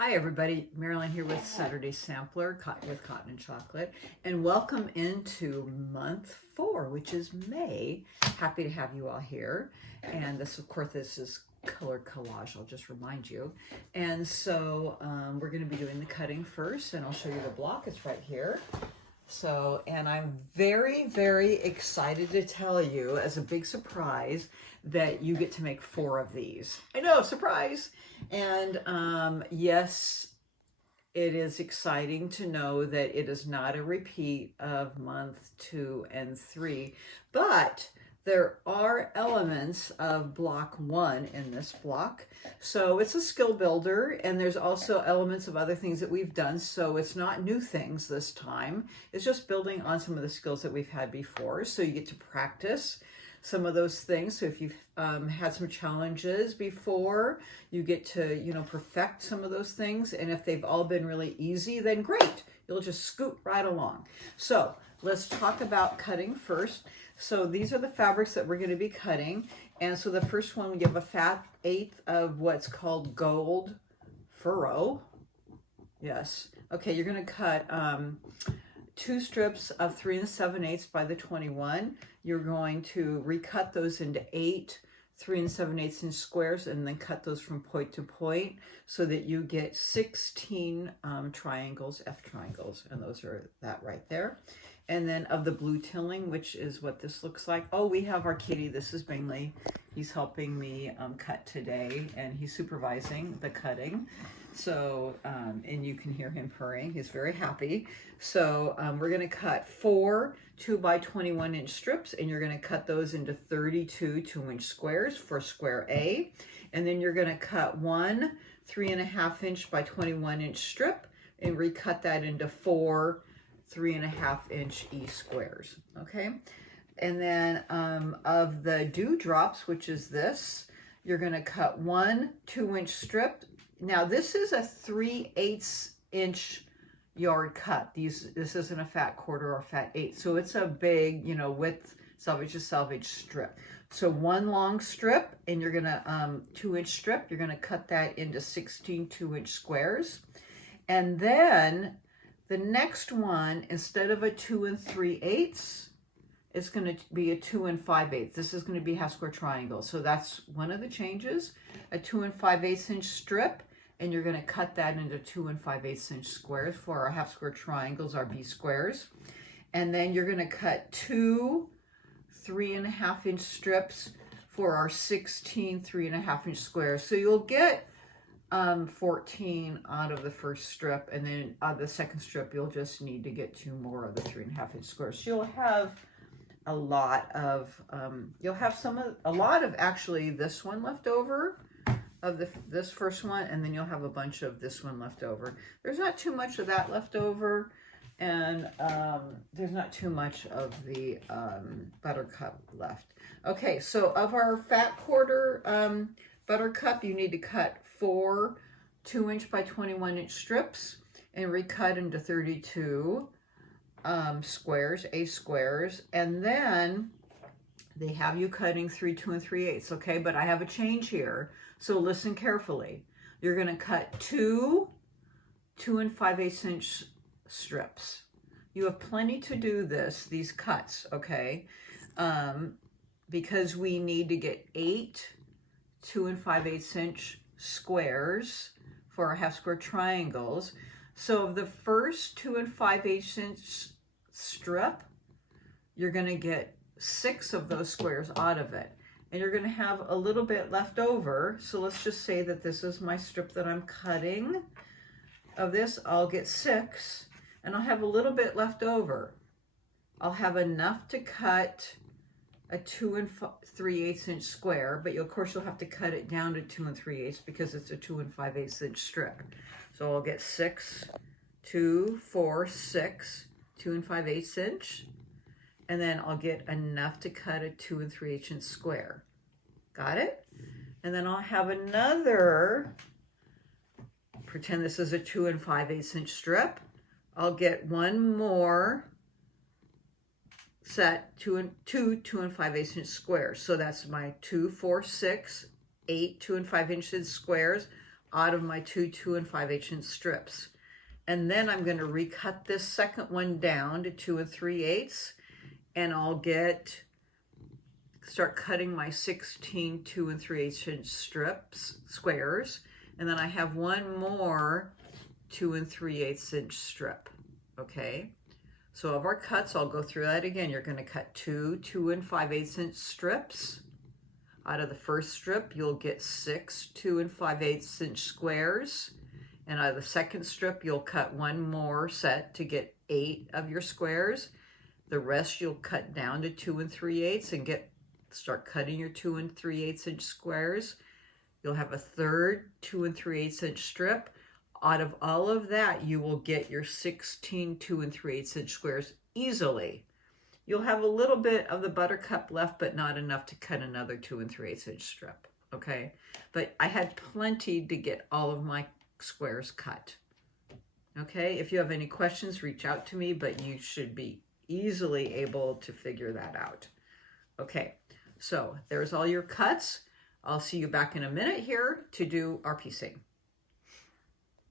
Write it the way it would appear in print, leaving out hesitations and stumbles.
Hi everybody, Marilyn here with Saturday Sampler with Cotton and Chocolate, and welcome into month 4, which is May. Happy to have you all here. And this, of course, this is color collage, I'll just remind you. And so we're going to be doing the cutting first, and I'll show you the block. It's right here. So, and I'm very, very excited to tell you, as a big surprise, that you get to make 4 of these. I know, surprise! And yes, it is exciting to know that it is not a repeat of month 2 and 3, but there are elements of block 1 in this block. So it's a skill builder, and there's also elements of other things that we've done. So it's not new things this time. It's just building on some of the skills that we've had before. So you get to practice some of those things. So if you've had some challenges before, you get to, perfect some of those things. And if they've all been really easy, then great. You'll just scoot right along. So let's talk about cutting first. So these are the fabrics that we're going to be cutting. And so the first one, we have a fat 1/8 of what's called gold furrow. Yes. Okay, you're going to cut 2 strips of 3 7/8 by the 21. You're going to recut those into 8 3 7/8 inch squares, and then cut those from point to point so that you get 16 triangles, F triangles, and those are that right there. And then of the blue tilling, which is what this looks like. Oh, we have our kitty. This is Bingley. He's helping me cut today, and he's supervising the cutting. So, and you can hear him purring. He's very happy. So we're going to cut 4 2 by 21 inch strips, and you're going to cut those into 32 2-inch squares for square A. And then you're going to cut 1 3.5 inch by 21 inch strip and recut that into 4 3.5 inch E squares. Okay. And then of the dewdrops, which is this, you're going to cut 1 2-inch strip. Now this is a 3/8 inch yard cut. This isn't a fat quarter or fat 1/8. So it's a big, width selvage to selvage strip. So 1 long strip, and you're going to 2-inch strip. You're going to cut that into 16 2-inch squares. And then the next one, instead of a 2 3/8, it's going to be a 2 5/8. This is going to be half square triangle. So that's one of the changes. A 2 5/8 inch strip, and you're going to cut that into 2 5/8 inch squares for our half square triangles, our B squares. And then you're going to cut 2 3.5 inch strips for our 16 3.5 inch squares. So you'll get 14 out of the first strip, and then out of the second strip you'll just need to get 2 more of the 3.5 inch squares. So you'll have a lot of actually this one left over of this first one, and then you'll have a bunch of this one left over. There's not too much of that left over, and there's not too much of the buttercup left. Okay, so of our fat quarter buttercup, you need to cut 4 2-inch by 21 inch strips and recut into 32 squares, A squares. And then they have you cutting 3 2 3/8. Okay, but I have a change here, so listen carefully. You're going to cut 2 2 5/8 inch strips. You have plenty to do these cuts, okay? Because we need to get 8 2 5/8 inch squares for our half square triangles. So of the first 2 5/8 inch strip, you're going to get 6 of those squares out of it, and you're going to have a little bit left over. So let's just say that this is my strip that I'm cutting. Of this, I'll get 6, and I'll have a little bit left over. I'll have enough to cut a 2 3/8 inch square, but of course you'll have to cut it down to 2 3/8 because it's a 2 5/8 inch strip. So I'll get 6, 2, 4, 6, 2 5/8 inch, and then I'll get enough to cut a 2 3/8 inch square. Got it? And then I'll have another, pretend this is a 2 5/8 inch strip. I'll get one more set 2 5/8 inch squares. So that's my 2, 4, 6, 8 2 5 inches squares out of my 2 and 5/8 inch strips. And then I'm going to recut this second one down to 2 3/8, and I'll start cutting my 16 2 3/8 inch squares, and then I have one more 2 3/8 inch strip. Okay, so of our cuts, I'll go through that again. You're going to cut 2 5/8 inch strips. Out of the first strip, you'll get 6 2 5/8 inch squares. And out of the second strip, you'll cut one more set to get 8 of your squares. The rest you'll cut down to 2 3/8 and start cutting your 2 3/8 inch squares. You'll have a third 2 3/8 inch strip. Out of all of that, you will get your 16 2 3/8 inch squares easily. You'll have a little bit of the buttercup left, but not enough to cut another 2 3/8 inch strip. Okay, but I had plenty to get all of my squares cut. Okay, if you have any questions, reach out to me, but you should be easily able to figure that out. Okay, so there's all your cuts. I'll see you back in a minute here to do our piecing.